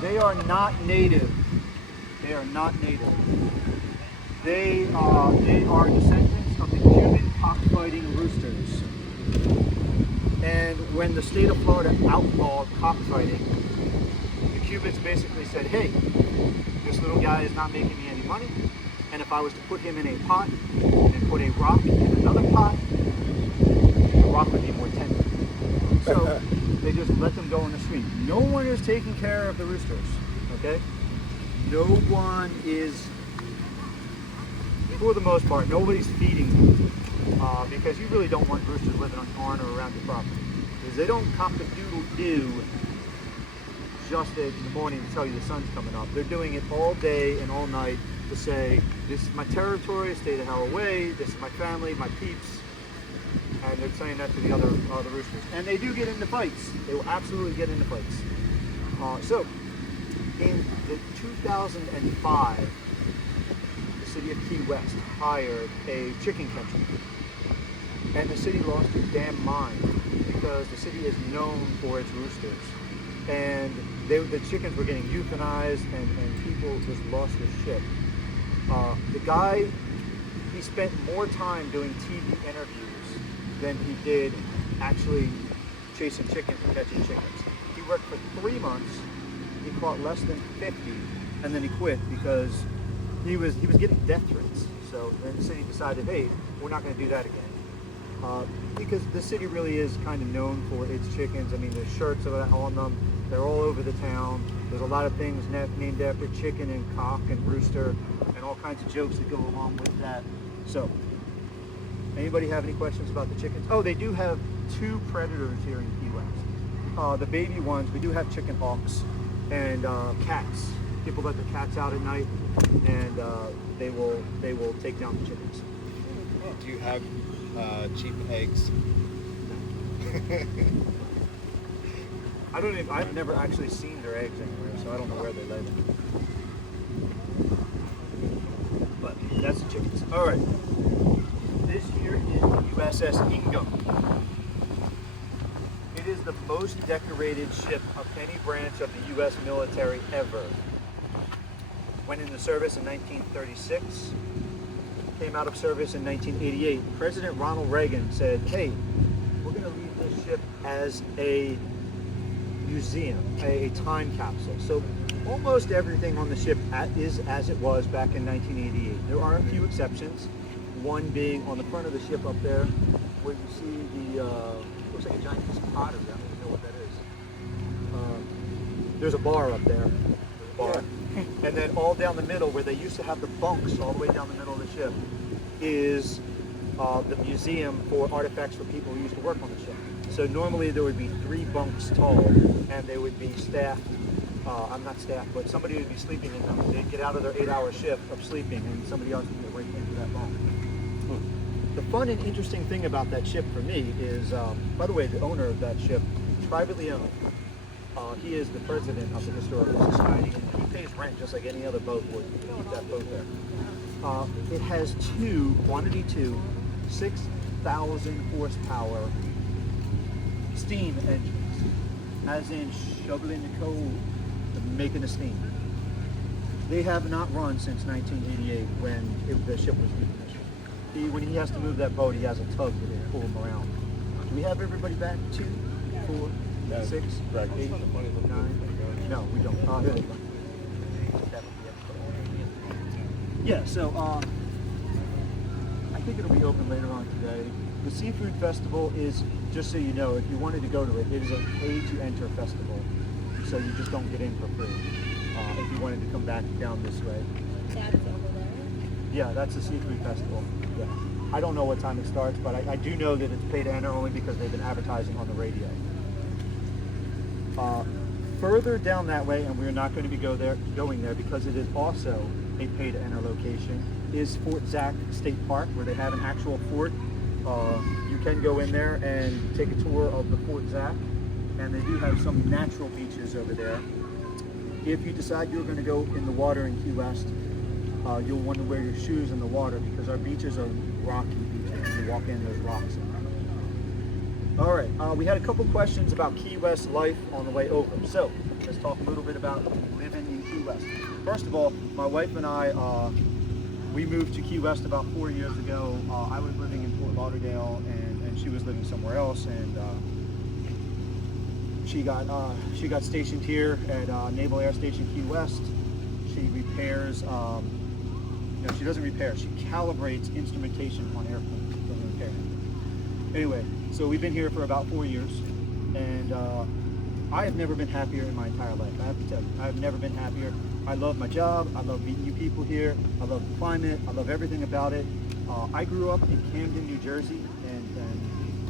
They are not native. They are not native. They are descendants of the Cuban cockfighting roosters. And when the state of Florida outlawed cockfighting, the Cubans basically said, hey, this little guy is not making me any money, and if I was to put him in a pot and put a rock in another pot, the rock would be more tender. So they just let them go in the stream. No one is taking care of the roosters, okay? No one is, for the most part, nobody's feeding them, because you really don't want roosters living on or around your property, because they don't cock-a-doodle-doo just in the morning to tell you the sun's coming up. They're doing it all day and all night to say, this is my territory, stay the hell away, this is my family, my peeps, and they're saying that to the other roosters. And they do get into fights. They will absolutely get into fights. So, in 2005, the city of Key West hired a chicken catcher. And the city lost their damn mind because the city is known for its roosters. And the chickens were getting euthanized, and people just lost their shit. The guy, he spent more time doing TV interviews than he did actually chasing chickens and catching chickens. He worked for 3 months, he caught less than 50, and then he quit because he was getting death threats. So then the city decided, hey, we're not going to do that again. Because the city really is kind of known for its chickens. I mean, there's shirts on them. They're all over the town. There's a lot of things named after chicken and cock and rooster and all kinds of jokes that go along with that. So, anybody have any questions about the chickens? Oh, they do have 2 predators here in Key West. The baby ones, we do have chicken hawks and cats. People let their cats out at night, and they will take down the chickens. Do you have cheap eggs? I've never actually seen their eggs anywhere, so I don't know where they lay them. But that's the chickens. All right. This here is the USS Ingham. It is the most decorated ship of any branch of the U.S. military ever. Went into service in 1936. Came out of service in 1988. President Ronald Reagan said, hey, we're going to leave this ship as a museum, a time capsule. So almost everything on the ship is as it was back in 1988. There are a few exceptions, one being on the front of the ship up there, where you see the, looks like a giant piece of pottery. I don't even know what that is. There's a bar up there, bar. And then all down the middle, where they used to have the bunks all the way down the middle of the ship, is the museum for artifacts for people who used to work on the ship. So normally there would be 3 bunks tall, and they would be staffed, I'm not staffed, but somebody would be sleeping in them. They'd get out of their 8-hour shift of sleeping, and somebody else would get right into that bunk. The fun and interesting thing about that ship for me is, by the way, the owner of that ship, privately owned. He is the president of the Historical Society, and he pays rent just like any other boat would. Keep that boat there. It has 2, quantity 2, 6,000 horsepower steam engines, as in shoveling the coal, making the steam. They have not run since 1988 when the ship was decommissioned. When he has to move that boat, he has a tug that will pull him around. Do we have everybody back? 2, 4, 6, 8, 9? No, we don't. Yeah, so I think it'll be open later on today. The Seafood Festival is, just so you know, if you wanted to go to it, it is a pay-to-enter festival. So you just don't get in for free. If you wanted to come back down this way. That's over there? Yeah, that's the Seafood Festival. Yeah. I don't know what time it starts, but I do know that it's pay-to-enter only because they've been advertising on the radio. Further down that way, and we're not going to be going there because it is also a pay-to-enter location, is Fort Zack State Park, where they have an actual fort. You can go in there and take a tour of the Fort Zack, and they do have some natural beaches over there. If you decide you're going to go in the water in Key West, you'll want to wear your shoes in the water because our beaches are rocky beaches. You walk in, there's rocks in there. All right, we had a couple questions about Key West life on the way over. So, Let's talk a little bit about living in Key West. First of all, my wife and I, we moved to Key West about 4 years ago. I was living in Fort Lauderdale, and she was living somewhere else, and she got stationed here at Naval Air Station Key West. She repairs, no, she doesn't repair, she calibrates instrumentation on airplanes, doesn't repair anything. Anyway, so we've been here for about 4 years, and I have never been happier in my entire life. I have to tell you, I have never been happier. I love my job, I love meeting you people here, I love the climate, I love everything about it. I grew up in Camden, New Jersey, and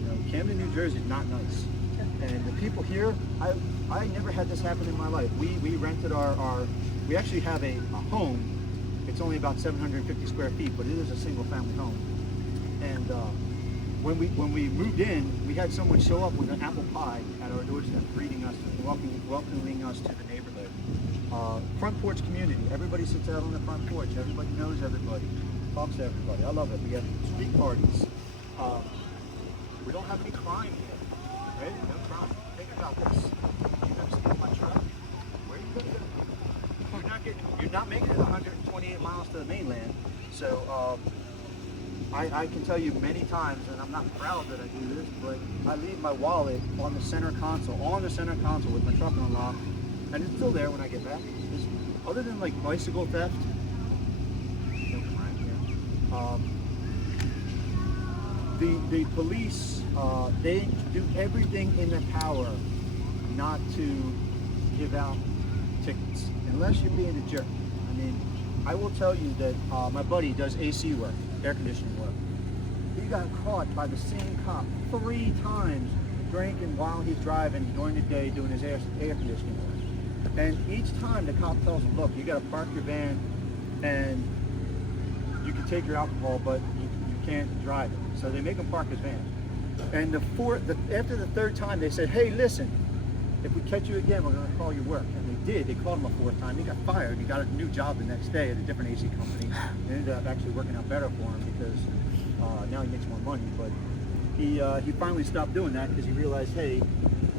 you know, Camden, New Jersey is not nice. And the people here, I never had this happen in my life. We rented we actually have a home. It's only about 750 square feet, but it is a single family home. And when we moved in, we had someone show up with an apple pie at our doorstep, greeting us, welcoming us to the neighborhood. Front porch community. Everybody sits out on the front porch. Everybody knows everybody, talks to everybody. I love it. We have street parties. We don't have any crime here, right? No crime. Think about this. You're gonna steal my truck. Where are you gonna go? You're not making it 128 miles to the mainland. So I can tell you many times, and I'm not proud that I do this, but I leave my wallet on the center console with my truck unlocked, and it's still there when I get back. Other than like bicycle theft, no crime here. The police, they do everything in their power not to give out tickets, unless you're being a jerk. I mean, I will tell you that my buddy does AC work, air conditioning work. He got caught by the same cop 3 times drinking while he's driving during the day doing his air conditioning work. And each time the cop tells him, look, you got to park your van and you can take your alcohol, but you can't drive it. So they make him park his van. And after the 3rd time, they said, hey, listen, if we catch you again, we're going to call your work. And they did. They called him a 4th time. He got fired. He got a new job the next day at a different AC company. It ended up actually working out better for him because now he makes more money. But he finally stopped doing that because he realized, hey,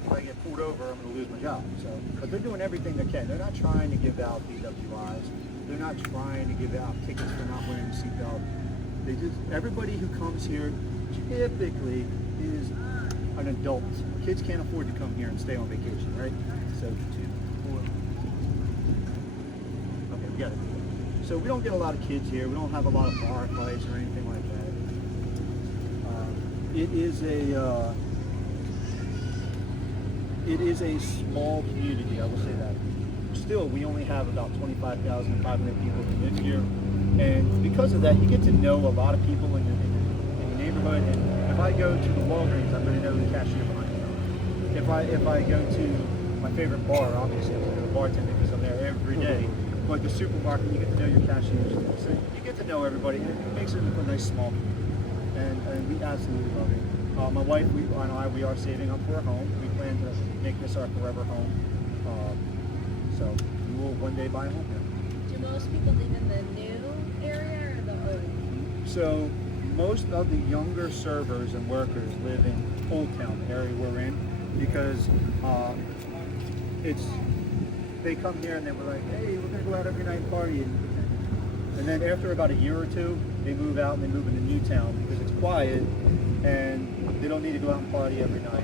if I get pulled over, I'm going to lose my job. So, but they're doing everything they can. They're not trying to give out DWIs. They're not trying to give out tickets for not wearing a seatbelt. Everybody who comes here typically is an adult. Kids can't afford to come here and stay on vacation, right? So 2, 4. Okay, we got it. So we don't get a lot of kids here. We don't have a lot of bar fights or anything like that. It is a small community, I will say that. Still, we only have about 25,500 people who live here. And because of that, you get to know a lot of people in the neighborhood. And if I go to the Walgreens, I'm going to know the cashier behind me. If I go to my favorite bar, obviously I'm going to know the bartender because I'm there every day. But the supermarket, you get to know your cashiers. So you get to know everybody, and it makes it a nice small community. And we absolutely love it. My wife and I, we are saving up for a home. We plan to make this our forever home. So we will one day buy a home here. Do most people live in the new area or the old? So most of the younger servers and workers live in Old Town, the area we're in, because they come here and they were like, hey, we're gonna go out every night and party, and then after about a year or 2, they move out and they move into Newtown because it's quiet and they don't need to go out and party every night.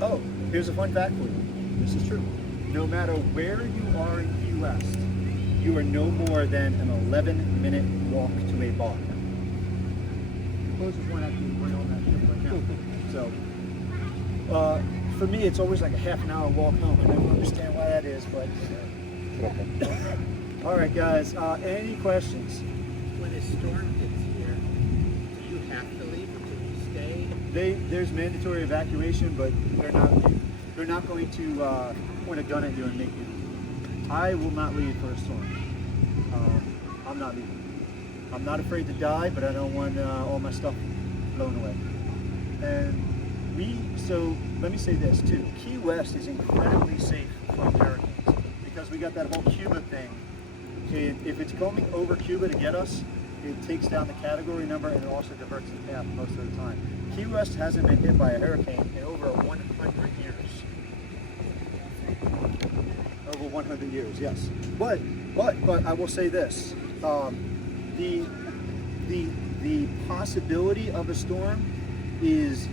Oh, here's a fun fact for you. This is true. No matter where you are in Key West, you are no more than an 11-minute walk to a bar. The closest one actually right on that strip right now. So, for me, it's always like a half an hour walk home. I never understand why that is, but. All right, guys. Any questions? When a storm hits here, do you have to leave or do you stay? There's mandatory evacuation, but they're not going to point a gun at you and make you leave. I will not leave for a storm. I'm not leaving. I'm not afraid to die, but I don't want all my stuff blown away. And so let me say this too. Key West is incredibly safe from hurricanes because we got that whole Cuba thing. If it's coming over Cuba to get us, it takes down the category number and it also diverts the path most of the time. Key West hasn't been hit by a hurricane in over 100 years. 100 years, yes. But I will say this: the possibility of a storm is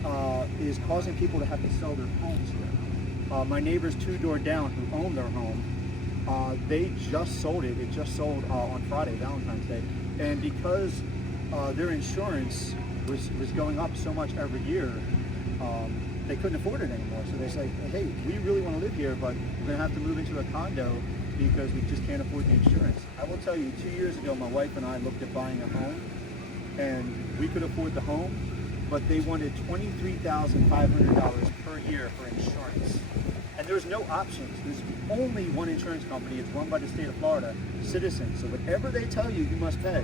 causing people to have to sell their homes here. My neighbors 2 doors down who own their home, they just sold it. It just sold on Friday, Valentine's Day, and because their insurance was going up so much every year, they couldn't afford it anymore. So they say, hey, we really want to live here, but we're going to have to move into a condo because we just can't afford the insurance. I will tell you, 2 years ago, my wife and I looked at buying a home, and we could afford the home, but they wanted $23,500 per year for insurance. And there's no options. There's only one insurance company. It's run by the state of Florida, Citizens. So whatever they tell you, you must pay.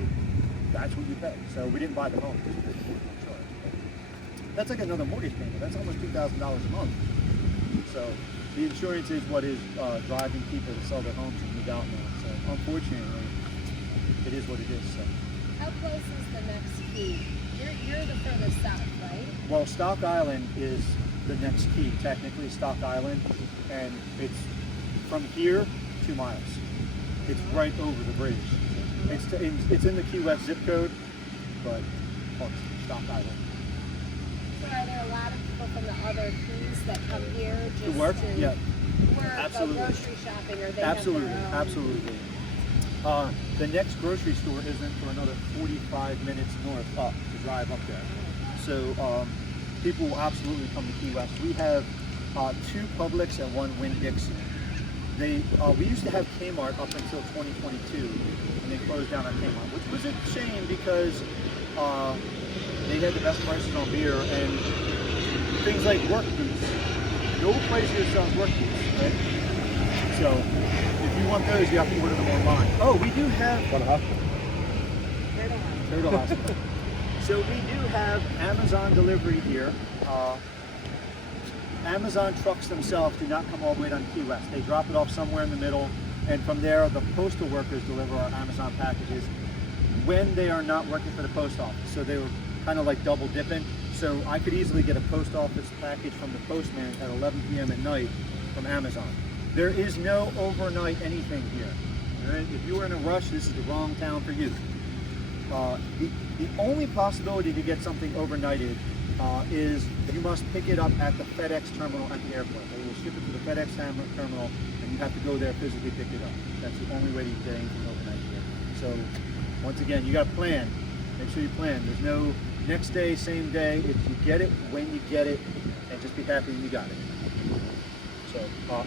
That's what you pay. So we didn't buy the home because we couldn't afford the insurance. But that's like another mortgage payment. That's almost $2,000 a month. So the insurance is what is driving people to sell their homes and move out now. So unfortunately, it is what it is. So. How close is the next key? You're the furthest south, right? Well, Stock Island is the next key, technically, Stock Island, and it's from here 2 miles. It's right over the bridge. It's in the Key West zip code, but Stock Island. So are there a lot of people from the other keys that come here just To work? Yeah. work, Absolutely. go grocery shopping, or they Absolutely, have their own? absolutely. The next grocery store isn't for another 45 minutes north up to drive up there. So people will absolutely come to Key West. We have 2 Publix and 1 Winn-Dixie. We used to have Kmart up until 2022, and they closed down on Kmart, which was a shame because they had the best prices on beer and things like work boots. No place here sells work boots, right? So if you want those, you have to order them online. Oh, we do have Turtle Hospital. So we do have Amazon delivery here. Amazon trucks themselves do not come all the way down to Key West. They drop it off somewhere in the middle, and from there the postal workers deliver our Amazon packages when they are not working for the post office. So they were kind of like double dipping. So I could easily get a post office package from the postman at 11 p.m. at night from Amazon. There is no overnight anything here. All right? If you were in a rush, this is the wrong town for you. The only possibility to get something overnighted is you must pick it up at the FedEx terminal at the airport. They will ship it to the FedEx terminal, and you have to go there physically pick it up. That's the only way to get anything overnight here. So once again, you got to plan. Make sure you plan. There's no next day, same day. If you get it when you get it, and just be happy you got it. So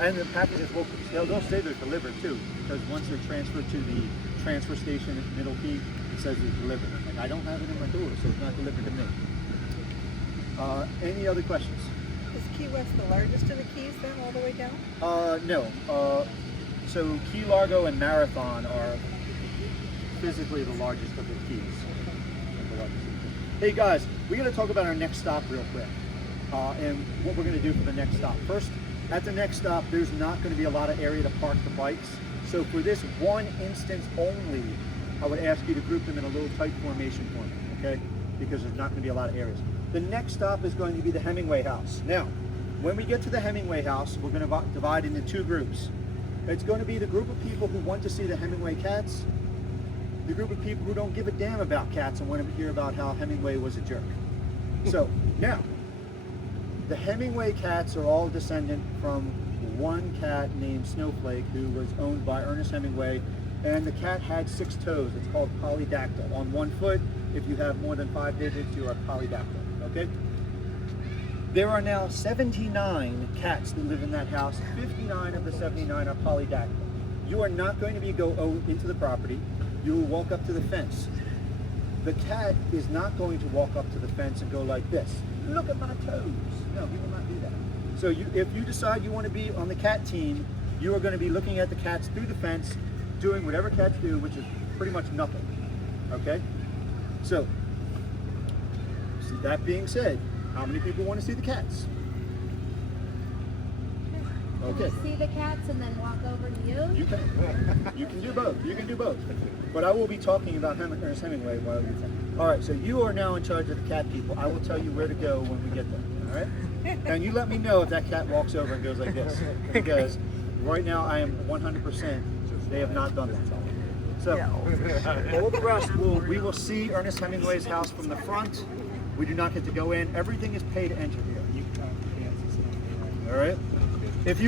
and the packages they'll say they're delivered too, because once they're transferred to the transfer station at Middle Key, it says it's delivered. Like, I don't have it in my door, so it's not delivered to me. Any other questions? Is Key West the largest of the keys then, all the way down? No. So Key Largo and Marathon are physically the largest of the keys. Hey guys, we're going to talk about our next stop real quick, and what we're going to do for the next stop. First, at the next stop, there's not going to be a lot of area to park the bikes. So for this one instance only, I would ask you to group them in a little tight formation for me, okay? Because there's not going to be a lot of areas. The next stop is going to be the Hemingway House. Now, when we get to the Hemingway House, we're going to divide into 2 groups. It's going to be the group of people who want to see the Hemingway cats, the group of people who don't give a damn about cats and want to hear about how Hemingway was a jerk. So, now, the Hemingway cats are all descendant from one cat named Snowflake, who was owned by Ernest Hemingway, and the cat had 6 toes. It's called polydactyl. On 1 foot, if you have more than 5 digits, you are polydactyl, okay? There are now 79 cats that live in that house. 59 of the 79 are polydactyl. You are not going to go into the property. You will walk up to the fence. The cat is not going to walk up to the fence and go like this. Look at my toes. No, he will not do that. So if you decide you want to be on the cat team, you are going to be looking at the cats through the fence, doing whatever cats do, which is pretty much nothing, okay? So that being said, how many people want to see the cats? Okay. Can we see the cats and then walk over to you? You can. You can do both. You can do both. But I will be talking about Ernest Hemingway while you talk. All right, so you are now in charge of the cat people. I will tell you where to go when we get there, all right? And you let me know if that cat walks over and goes like this. Because Right now, I am 100%. They have not done that. So all the rest, we will see Ernest Hemingway's house from the front. We do not get to go in. Everything is paid to enter here. All right.